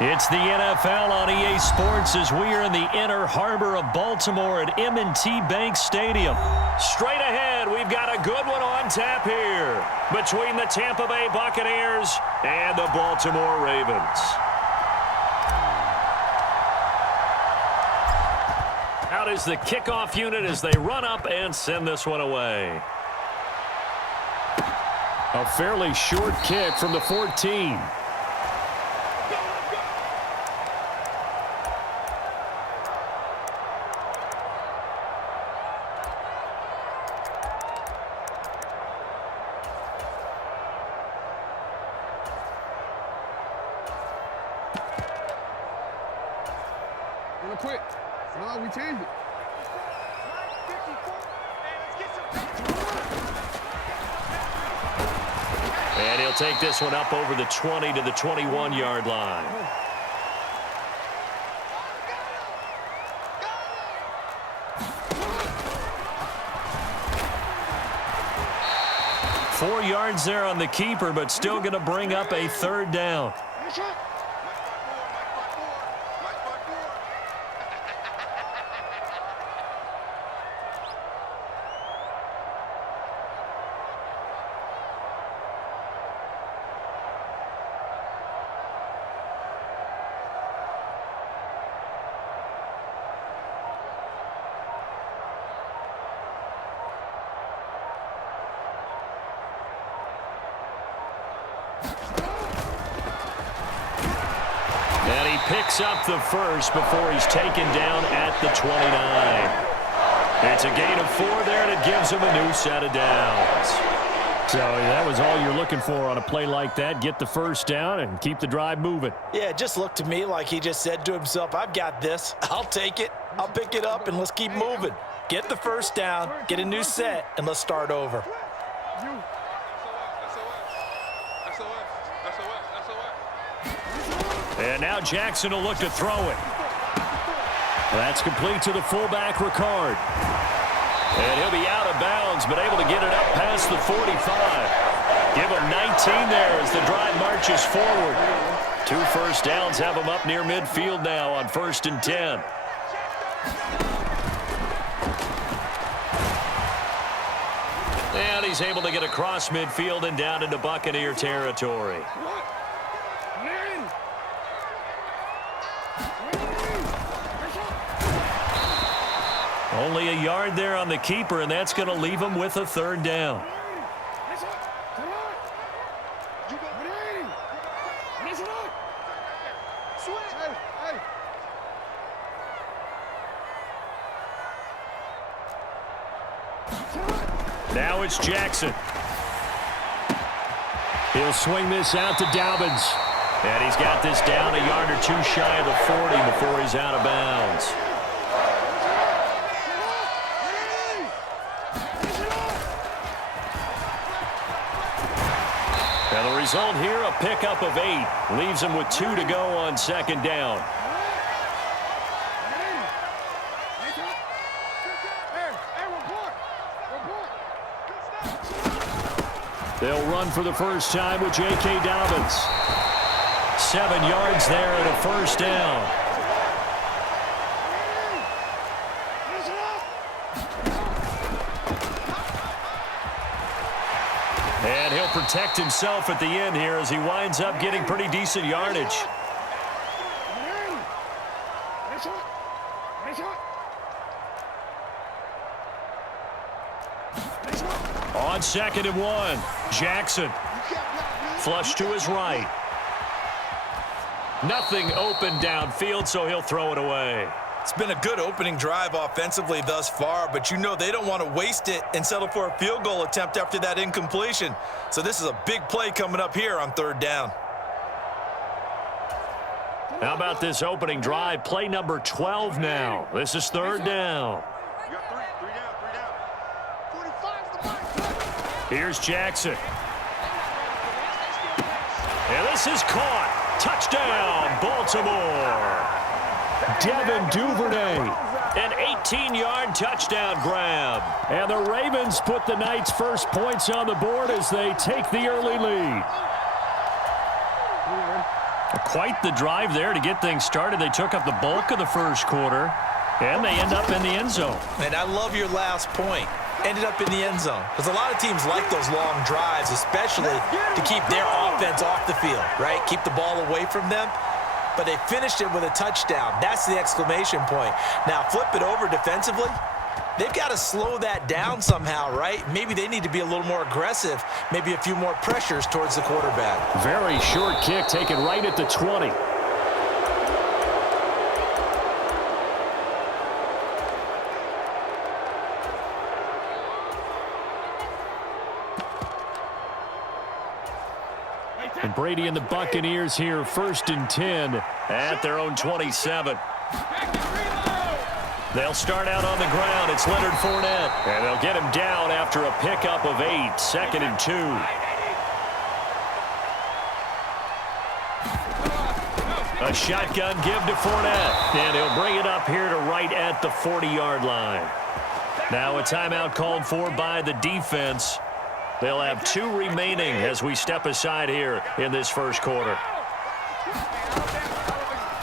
It's the NFL on EA Sports as we are in the inner harbor of Baltimore at M&T Bank Stadium. Straight ahead, we've got a good one on tap here between the Tampa Bay Buccaneers and the Baltimore Ravens. Out is the kickoff unit as they run up and send this one away. A fairly short kick from the 14. Quick. No, we changed it. And he'll take this one up over the 20 to the 21-yard line. Four yards there on the keeper, but still going to bring up a third down. And he picks up the first before he's taken down at the 29. It's a gain of 4 there, and it gives him a new set of downs. So that was all you're looking for on a play like that. Get the first down and keep the drive moving. Yeah, it just looked to me like he just said to himself, I've got this. I'll take it. I'll pick it up, and let's keep moving. Get the first down, get a new set, and let's start over. And now Jackson will look to throw it. That's complete to the fullback, Ricard. And he'll be out of bounds, but able to get it up past the 45. Give him 19 there as the drive marches forward. 2 first downs have him up near midfield now on 1st and 10. And he's able to get across midfield and down into Buccaneer territory. Only a yard there on the keeper, and that's going to leave him with a third down. Now it's Jackson. He'll swing this out to Dobbins. And he's got this down a yard or 2 shy of the 40 before he's out of bounds. Now the result here, a pickup of 8. Leaves him with 2 to go on 2nd down. They'll run for the first time with J.K. Dobbins. 7 yards there and a first down. And he'll protect himself at the end here as he winds up getting pretty decent yardage. On 2nd and 1, Jackson. Flush to his right. Nothing open downfield, so he'll throw it away. It's been a good opening drive offensively thus far, but you know they don't want to waste it and settle for a field goal attempt after that incompletion. So this is a big play coming up here on 3rd down. How about this opening drive? Play number 12 now. This is 3rd down. Here's Jackson. And this is caught. Touchdown, Baltimore. Devin Duvernay. An 18-yard touchdown grab. And the Ravens put the night's first points on the board as they take the early lead. Quite the drive there to get things started. They took up the bulk of the first quarter, and they end up in the end zone. And I love your last point. Ended up in the end zone. Because a lot of teams like those long drives, especially to keep their offense off the field, right? Keep the ball away from them. But they finished it with a touchdown. That's the exclamation point. Now, flip it over defensively. They've got to slow that down somehow, right? Maybe they need to be a little more aggressive. Maybe a few more pressures towards the quarterback. Very short kick taken right at the 20. And Brady and the Buccaneers here, 1st and 10 at their own 27. They'll start out on the ground. It's Leonard Fournette. And they'll get him down after a pickup of 8, 2nd and 2. A shotgun give to Fournette. And he'll bring it up here to right at the 40-yard line. Now a timeout called for by the defense. They'll have 2 remaining as we step aside here in this first quarter.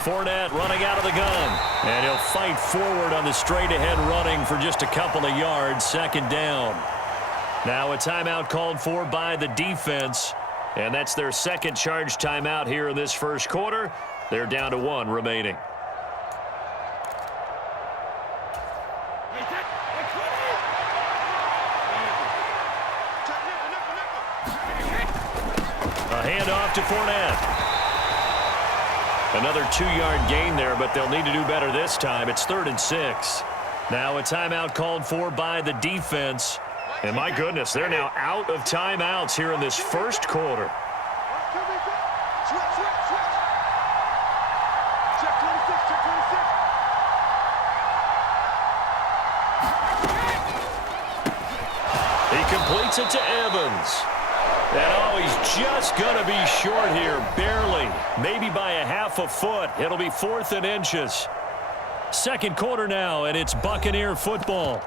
Fournette running out of the gun. And he'll fight forward on the straight-ahead running for just a couple of yards, 2nd down. Now a timeout called for by the defense. And that's their 2nd charge timeout here in this first quarter. They're down to 1 remaining. A handoff to Fournette. Another 2-yard gain there, but they'll need to do better this time. It's 3rd and 6. Now a timeout called for by the defense. And my goodness, they're now out of timeouts here in this first quarter. He completes it to Evans. And he's just going to be short here, barely, maybe by a half a foot. It'll be 4th and inches. 2nd quarter now, and it's Buccaneer football.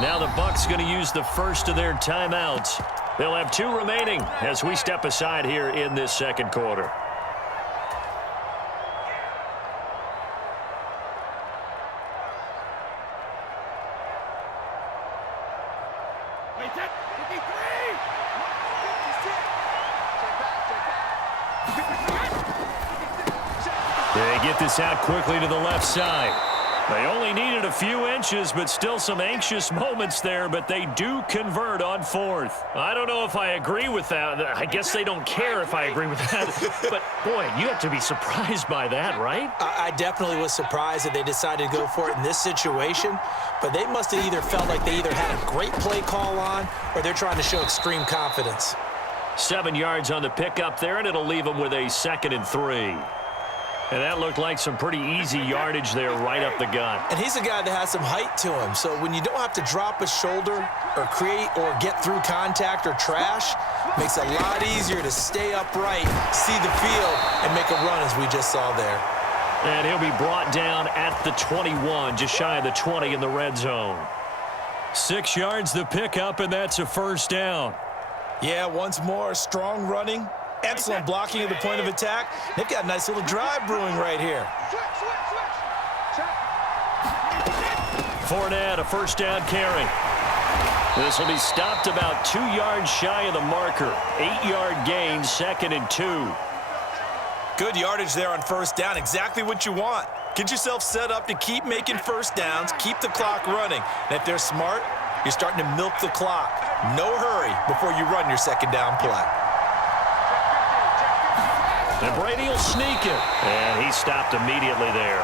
Now the Bucs going to use the first of their timeouts. They'll have 2 remaining as we step aside here in this 2nd quarter. They get this out quickly to the left side. They only needed a few inches, but still some anxious moments there, but they do convert on 4th. I don't know if I agree with that. I guess they don't care if I agree with that. But, boy, you have to be surprised by that, right? I definitely was surprised that they decided to go for it in this situation, but they must have either felt like they either had a great play call on or they're trying to show extreme confidence. 7 yards on the pickup there, and it'll leave them with a 2nd and 3. And that looked like some pretty easy yardage there right up the gut. And he's a guy that has some height to him. So when you don't have to drop a shoulder or create or get through contact or trash, makes it a lot easier to stay upright, see the field, and make a run as we just saw there. And he'll be brought down at the 21, just shy of the 20 in the red zone. 6 yards the pickup, and that's a 1st down. Yeah, once more, strong running. Excellent blocking at the point of attack. They've got a nice little drive brewing right here. Fournette, a 1st down carry. This will be stopped about 2 yards shy of the marker. 8-yard gain, 2nd and 2. Good yardage there on 1st down. Exactly what you want. Get yourself set up to keep making 1st downs, keep the clock running. And if they're smart, you're starting to milk the clock. No hurry before you run your 2nd down play. And Brady will sneak it. And he stopped immediately there.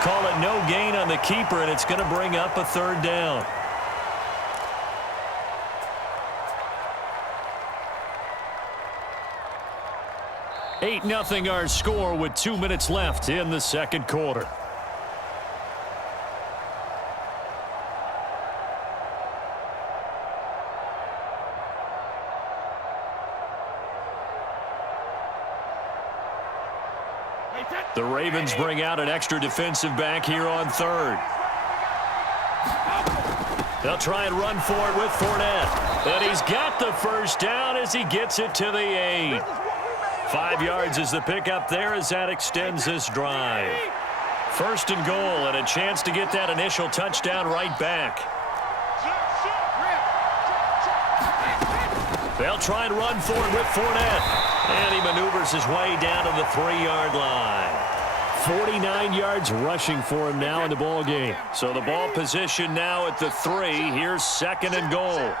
Call it no gain on the keeper, and it's going to bring up a 3rd down. Eight-0 our score with 2 minutes left in the 2nd quarter. The Ravens bring out an extra defensive back here on third. They'll try and run for it with Fournette. And he's got the first down as he gets it to the 8. 5 yards is the pickup there as that extends this drive. First and goal, and a chance to get that initial touchdown right back. They'll try and run for it with Fournette. And he maneuvers his way down to the 3-yard line. 49 yards rushing for him now in the ball game. So the ball position now at the 3. Here's second and goal.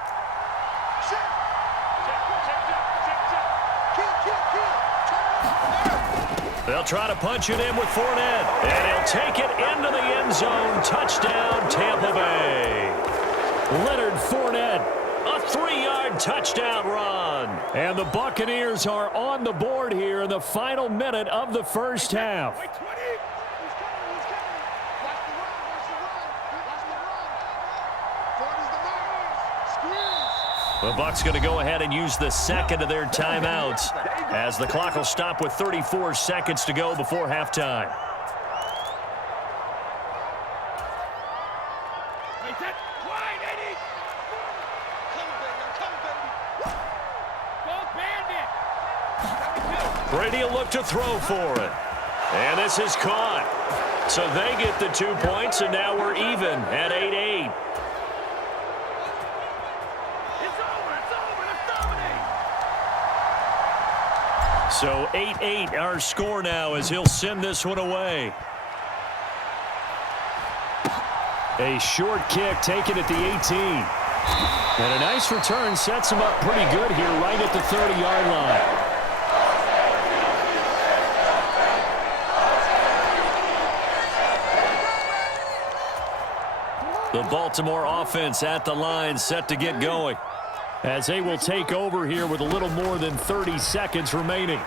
They'll try to punch it in with Fournette. And he'll take it into the end zone. Touchdown, Tampa Bay. Leonard Fournette, a 3-yard touchdown run. And the Buccaneers are on the board here in the final minute of the first half. The Bucs going to go ahead and use the second of their timeouts as the clock will stop with 34 seconds to go before halftime. Brady will look to throw for it. And this is caught. So they get the 2 points, and now we're even at 8-8. So 8-8 our score now as he'll send this one away. A short kick taken at the 18. And a nice return sets him up pretty good here right at the 30-yard line. The Baltimore offense at the line set to get going as they will take over here with a little more than 30 seconds remaining.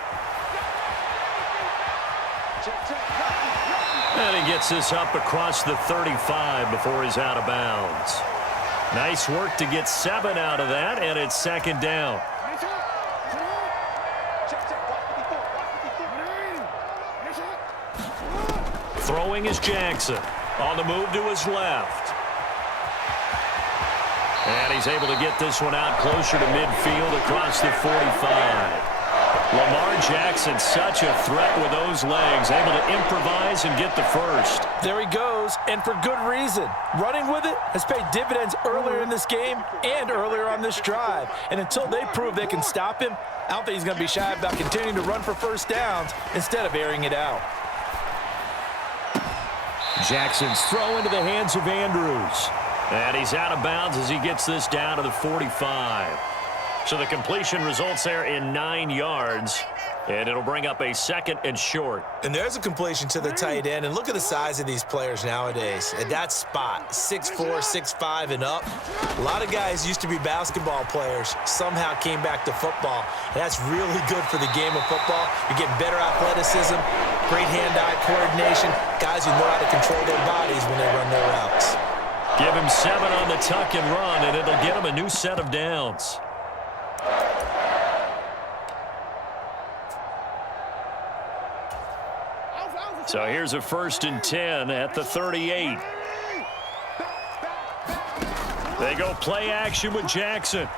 And he gets this up across the 35 before he's out of bounds. Nice work to get 7 out of that, and it's second down. Throwing is Jackson. On the move to his left. And he's able to get this one out closer to midfield across the 45. Lamar Jackson, such a threat with those legs, able to improvise and get the first. There he goes, and for good reason. Running with it has paid dividends earlier in this game and earlier on this drive. And until they prove they can stop him, I don't think he's going to be shy about continuing to run for first downs instead of airing it out. Jackson's throw into the hands of Andrews. And he's out of bounds as he gets this down to the 45. So the completion results there in 9 yards. And it'll bring up a second and short. And there's a completion to the tight end. And look at the size of these players nowadays. At that spot, 6'4", 6'5", and up. A lot of guys used to be basketball players. Somehow came back to football. And that's really good for the game of football. You're getting better athleticism, great hand-eye coordination. Guys who know how to control their bodies when they run their routes. Give him 7 on the tuck and run, and it'll get him a new set of downs. So here's a 1st and 10 at the 38. They go play action with Jackson.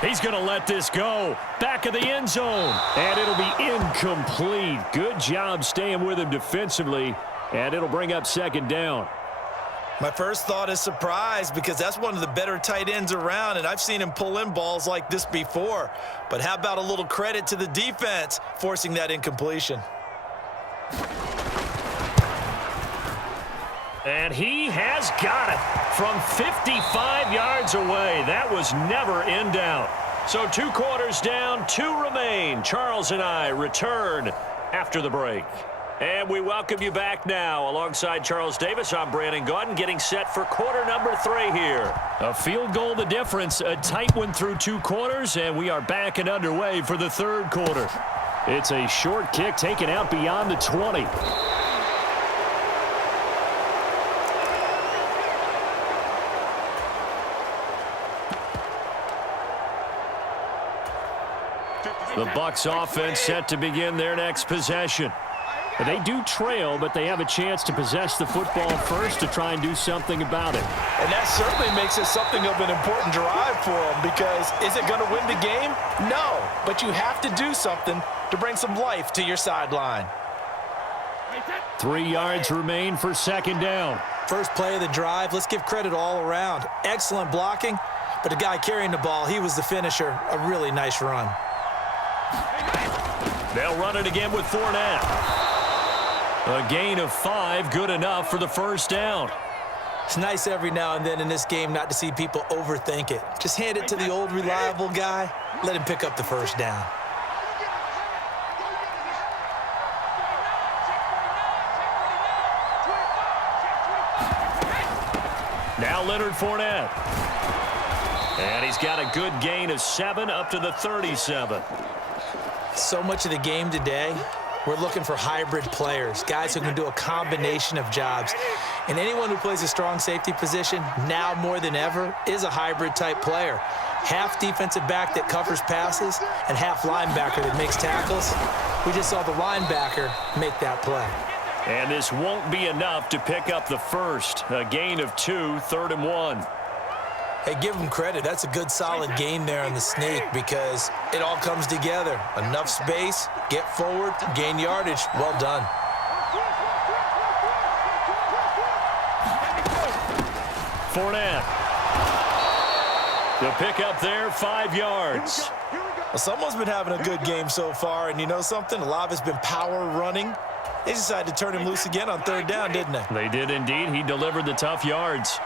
He's going to let this go. Back of the end zone. And it'll be incomplete. Good job staying with him defensively. And it'll bring up second down. My first thought is surprise because that's one of the better tight ends around, and I've seen him pull in balls like this before. But how about a little credit to the defense forcing that incompletion? And he has got it from 55 yards away. That was never in doubt. So 2 quarters down, 2 remain. Charles and I return after the break. And we welcome you back now. Alongside Charles Davis, I'm Brandon Gaudin, getting set for quarter number 3 here. A field goal the difference, a tight one through 2 quarters, and we are back and underway for the 3rd quarter. It's a short kick taken out beyond the 20. The The Bucs offense set to begin their next possession. They do trail, but they have a chance to possess the football first to try and do something about it. And that certainly makes it something of an important drive for them, because is it going to win the game? No, but you have to do something to bring some life to your sideline. 3 yards remain for second down. First play of the drive, let's give credit all around. Excellent blocking, but the guy carrying the ball, he was the finisher. A really nice run. They'll run it again with Fournette. A gain of 5, good enough for the first down. It's nice every now and then in this game not to see people overthink it. Just hand it to the old reliable guy, let him pick up the first down. Now Leonard Fournette. And he's got a good gain of 7 up to the 37. So much of the game today, we're looking for hybrid players, guys who can do a combination of jobs. And anyone who plays a strong safety position, now more than ever, is a hybrid-type player. Half defensive back that covers passes and half linebacker that makes tackles. We just saw the linebacker make that play. And this won't be enough to pick up the first. A gain of 2, 3rd and 1. Hey, give them credit. That's a good, solid gain there on the sneak, because it all comes together. Enough space, get forward, gain yardage. Well done. Fournette. The pickup there, 5 yards. Well, someone's been having a good game so far, and you know something? A lot of it's been power running. They decided to turn him loose again on 3rd down, didn't they? They did indeed. He delivered the tough yards.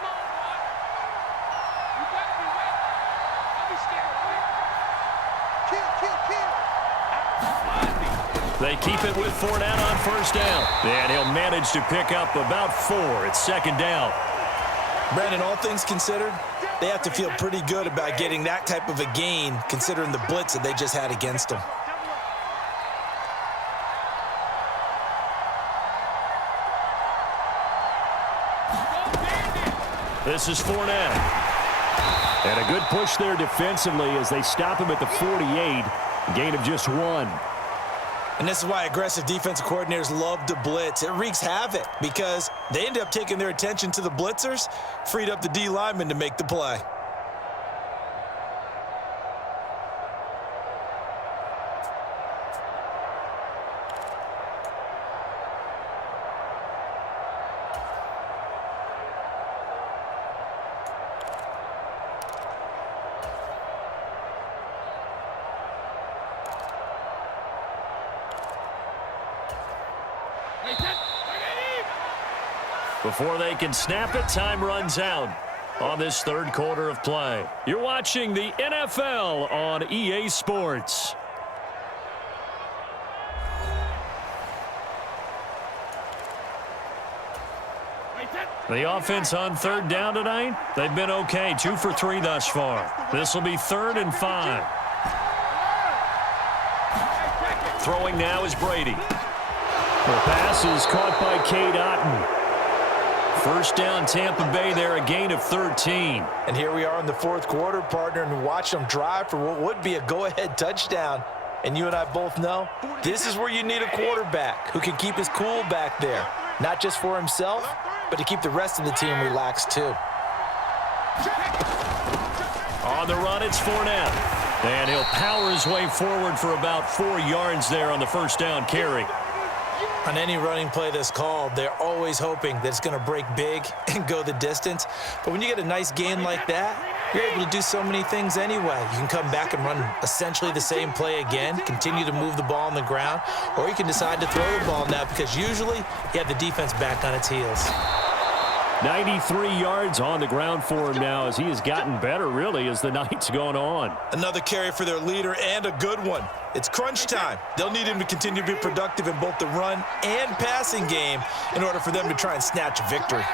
They keep it with Fournette on first down. And he'll manage to pick up about 4. It's second down. Brandon, all things considered, they have to feel pretty good about getting that type of a gain, considering the blitz that they just had against them. This is Fournette. And a good push there defensively as they stop him at the 48. Gain of just 1. And this is why aggressive defensive coordinators love to blitz. It wreaks havoc because they end up taking their attention to the blitzers, freed up the D lineman to make the play. Before they can snap it, time runs out on this 3rd quarter of play. You're watching the NFL on EA Sports. The offense on 3rd down tonight, they've been okay. 2 for 3 thus far. This will be 3rd and 5. Throwing now is Brady. The pass is caught by Cade Otton. First down, Tampa Bay there, a gain of 13. And here we are in the 4th quarter, partner, and watch them drive for what would be a go-ahead touchdown. And you and I both know this is where you need a quarterback who can keep his cool back there, not just for himself, but to keep the rest of the team relaxed too. On the run, it's Fournette. And he'll power his way forward for about 4 yards there on the first down carry. On any running play that's called, they're always hoping that it's going to break big and go the distance. But when you get a nice gain like that, you're able to do so many things anyway. You can come back and run essentially the same play again, continue to move the ball on the ground, or you can decide to throw the ball now because usually you have the defense back on its heels. 93 yards on the ground for him now as he has gotten better, really, as the night's gone on. Another carry for their leader and a good one. It's crunch time. They'll need him to continue to be productive in both the run and passing game in order for them to try and snatch a victory.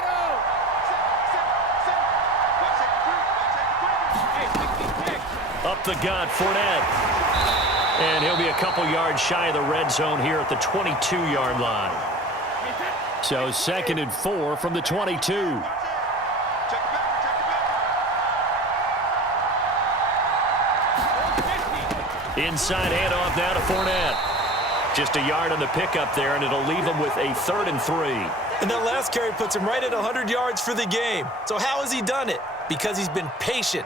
Up the gut, Fournette. And he'll be a couple yards shy of the red zone here at the 22-yard line. So 2nd and 4 from the 22. Inside handoff now to Fournette. Just a yard on the pickup there, and it'll leave him with a 3rd and 3. And that last carry puts him right at 100 yards for the game. So how has he done it? Because he's been patient,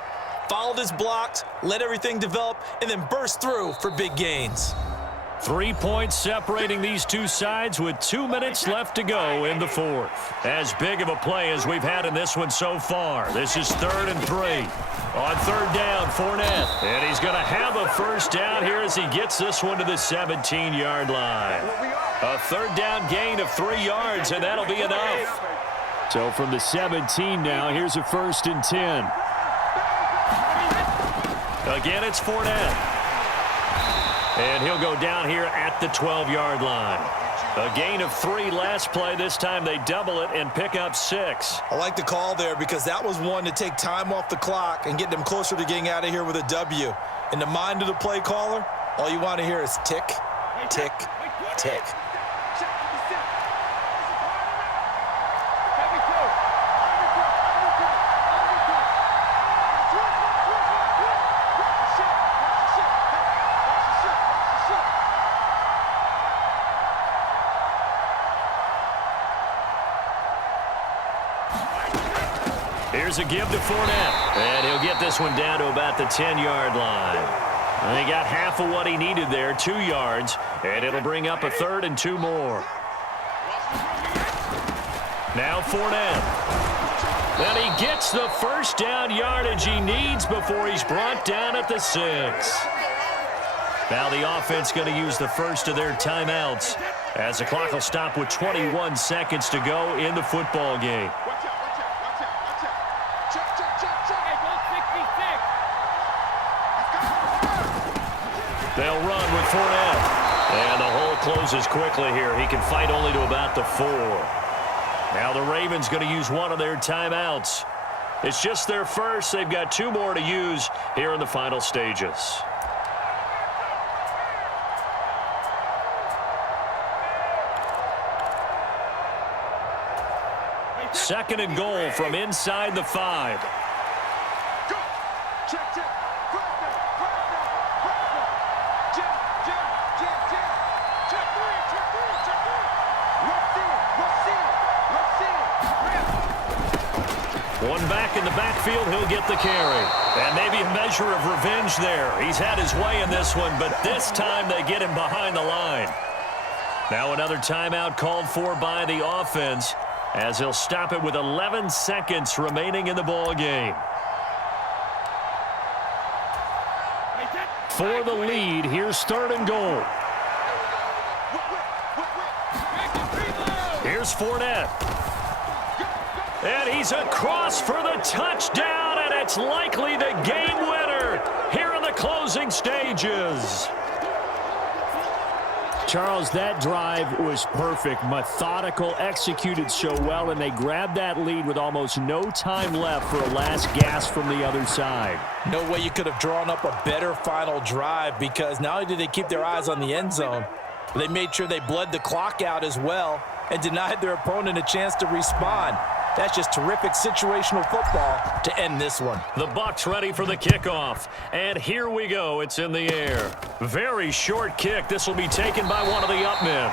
followed his blocks, let everything develop, and then burst through for big gains. 3 points separating these two sides with 2 minutes left to go in the 4th. As big of a play as we've had in this one so far. This is 3rd and 3. On 3rd down, Fournette. And he's going to have a 1st down here as he gets this one to the 17-yard line. A 3rd down gain of 3 yards, and that'll be enough. So from the 17 now, here's a 1st and 10. Again, it's Fournette. And he'll go down here at the 12-yard line. A gain of 3 last play. This time they double it and pick up 6. I like the call there because that was one to take time off the clock and get them closer to getting out of here with a W. In the mind of the play caller, all you want to hear is tick, tick, tick. Here's a give to Fournette. And he'll get this one down to about the 10-yard line. And he got half of what he needed there, 2 yards. And it'll bring up a 3rd and 2 more. Now Fournette. And he gets the 1st down yardage he needs before he's brought down at the 6. Now the offense going to use the first of their timeouts as the clock will stop with 21 seconds to go in the football game. They'll run with Fournette. And the hole closes quickly here. He can fight only to about the 4. Now the Ravens going to use one of their timeouts. It's just their first. They've got 2 more to use here in the final stages. Second and goal from inside the 5. One back in the backfield, he'll get the carry. And maybe a measure of revenge there. He's had his way in this one, but this time they get him behind the line. Now another timeout called for by the offense as he'll stop it with 11 seconds remaining in the ball game. For the lead, here's 3rd and goal. Here's Fournette. And he's across for the touchdown, and it's likely the game winner here in the closing stages. Charles, that drive was perfect, methodical, executed so well, and they grabbed that lead with almost no time left for a last gasp from the other side. No way you could have drawn up a better final drive because not only did they keep their eyes on the end zone, but they made sure they bled the clock out as well and denied their opponent a chance to respond. That's just terrific situational football to end this one. The Bucs ready for the kickoff. And here we go. It's in the air. Very short kick. This will be taken by one of the up men.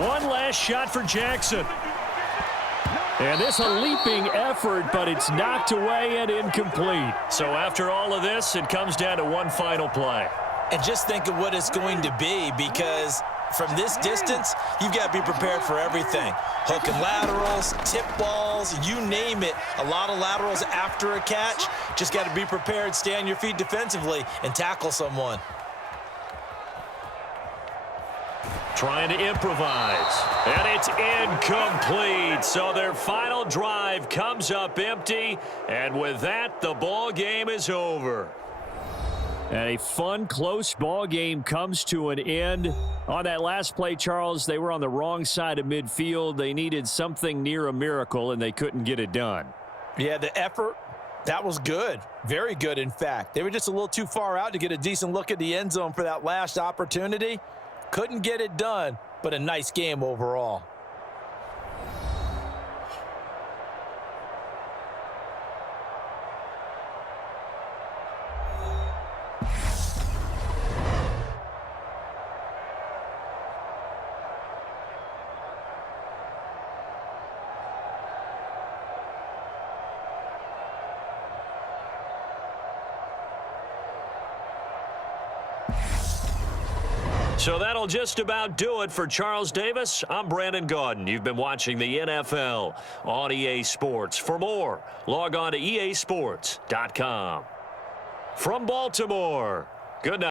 One last shot for Jackson. And this a leaping effort, but it's knocked away and incomplete. So after all of this, it comes down to one final play. And just think of what it's going to be because from this distance, you've got to be prepared for everything. Hook and laterals, tip balls, you name it. A lot of laterals after a catch. Just got to be prepared, stay on your feet defensively, and tackle someone. Trying to improvise, and it's incomplete. So their final drive comes up empty, and with that, the ball game is over. And a fun, close ball game comes to an end. On that last play, Charles, they were on the wrong side of midfield. They needed something near a miracle, and they couldn't get it done. Yeah, the effort That was good. Very good, in fact. They were just a little too far out to get a decent look at the end zone for that last opportunity. Couldn't get it done, but a nice game overall. So that'll just about do it for Charles Davis. I'm Brandon Gaudin. You've been watching the NFL on EA Sports. For more, log on to easports.com. From Baltimore, good night.